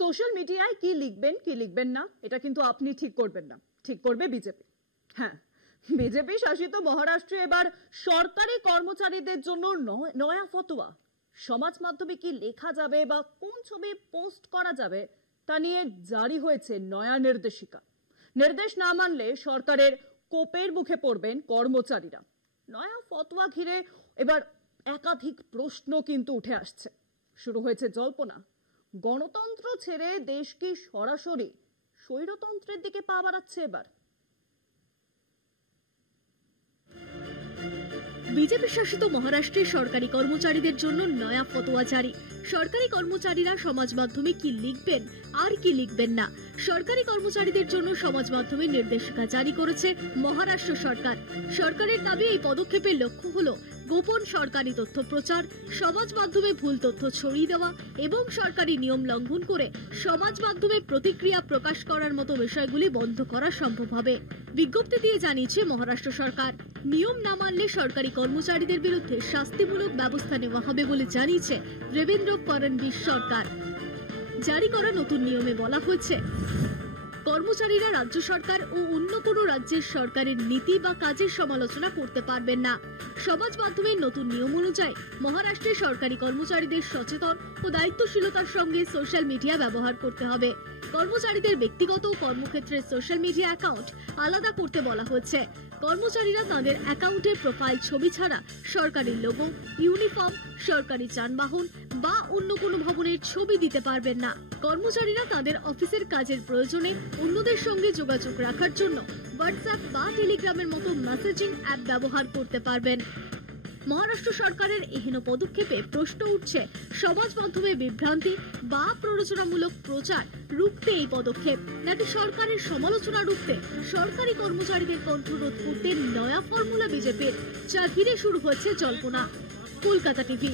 Social মিডিয়ায় কি লিখবেন কি লিখবেন না এটা কিন্তু আপনি ঠিক করবেন না, ঠিক করবে বিজেপি। হ্যাঁ, বিজেপি শাসিত মহারাষ্ট্রে এবার সরকারি কর্মচারীদের জন্য নয়া ফতোয়া। সমাজ মাধ্যমে কি লেখা যাবে বা কোন ছবি পোস্ট করা যাবে তা নিয়ে জারি হয়েছে নয়া নির্দেশিকা। নির্দেশ না মানলে সরকারের কোপের মুখে পড়বেন কর্মচারীরা। নয়া ফতোয়া ঘিরে এবার একাধিক প্রশ্ন কিন্তু উঠে আসছে। শুরু হয়েছে জল্পনা, গণতন্ত্র ছেড়ে দেশ কি সরাসরি স্বৈরতন্ত্রের দিকে পা বাড়াচ্ছে এবার? বিজেপি শাসিত মহারাষ্ট্রে সরকারি কর্মচারীদের জন্য নয়া ফতোয়া জারি। সরকারি কর্মচারীরা সমাজ মাধ্যমে কি লিখবেন আর কি লিখবেন না, সরকারি কর্মচারীদের জন্য সমাজ মাধ্যমে নির্দেশিকা জারি করেছে মহারাষ্ট্র সরকার। সরকারের দাবি এই পদক্ষেপের লক্ষ্য হলো গোপন সরকারি তথ্য প্রচার, সমাজ মাধ্যমে ভুল তথ্য ছড়িয়ে দেওয়া এবং সরকারি নিয়ম লঙ্ঘন করে সমাজ মাধ্যমে প্রতিক্রিয়া প্রকাশ করার মতো বিষয়গুলি বন্ধ করা সম্ভব হবে। বিজ্ঞপ্তি দিয়ে জানিয়েছে মহারাষ্ট্র সরকার, নিয়ম না মানলে সরকারি কর্মচারীদের বিরুদ্ধে শাস্তিমূলক ব্যবস্থা নেওয়া হবে বলে জানিয়েছে দেবেন্দ্র ফডনবিস সরকার। জারি করা নতুন নিয়মে বলা হয়েছে, কর্মচারীরা রাজ্য সরকার ও অন্য কোনো রাজ্যের সরকারের নীতি বা কাজের সমালোচনা করতে পারবেন না। সমাজ মাধ্যমের নতুন নিয়ম অনুযায়ী মহারাষ্ট্রের সরকারি কর্মচারীদের সচেতন ও দায়িত্বশীলতার সঙ্গে সোশ্যাল মিডিয়া ব্যবহার করতে হবে। কর্মচারীদের ব্যক্তিগত কর্মক্ষেত্রের সোশ্যাল মিডিয়া অ্যাকাউন্ট আলাদা করতে বলা হয়েছে। কর্মচারীরা তাদের অ্যাকাউন্টের প্রোফাইল ছবি ছাড়া সরকারি লোগো, ইউনিফর্ম, সরকারি যানবাহন বা অন্য কোনো ভবনের ছবি দিতে পারবেন না। কর্মচারীরা তাদের অফিসের কাজের প্রয়োজনে অন্যদের সঙ্গে যোগাযোগ রাখার জন্য হোয়াটসঅ্যাপ বা টেলিগ্রামের মতো মেসেজিং অ্যাপ ব্যবহার করতে পারবেন। মহারাষ্ট্র সরকারের এহেন পদক্ষেপে প্রশ্ন উঠছে, সমাজ মাধ্যমে বিভ্রান্তি বা প্ররোচনামূলক প্রচার রুখতে এই পদক্ষেপ, নাকি সরকারের সমালোচনা রুখতে সরকারি কর্মচারীদের কণ্ঠরোধ করতে নয়া ফর্মুলা বিজেপির, যা ঘিরে শুরু হচ্ছে জল্পনা। কলকাতা টিভি।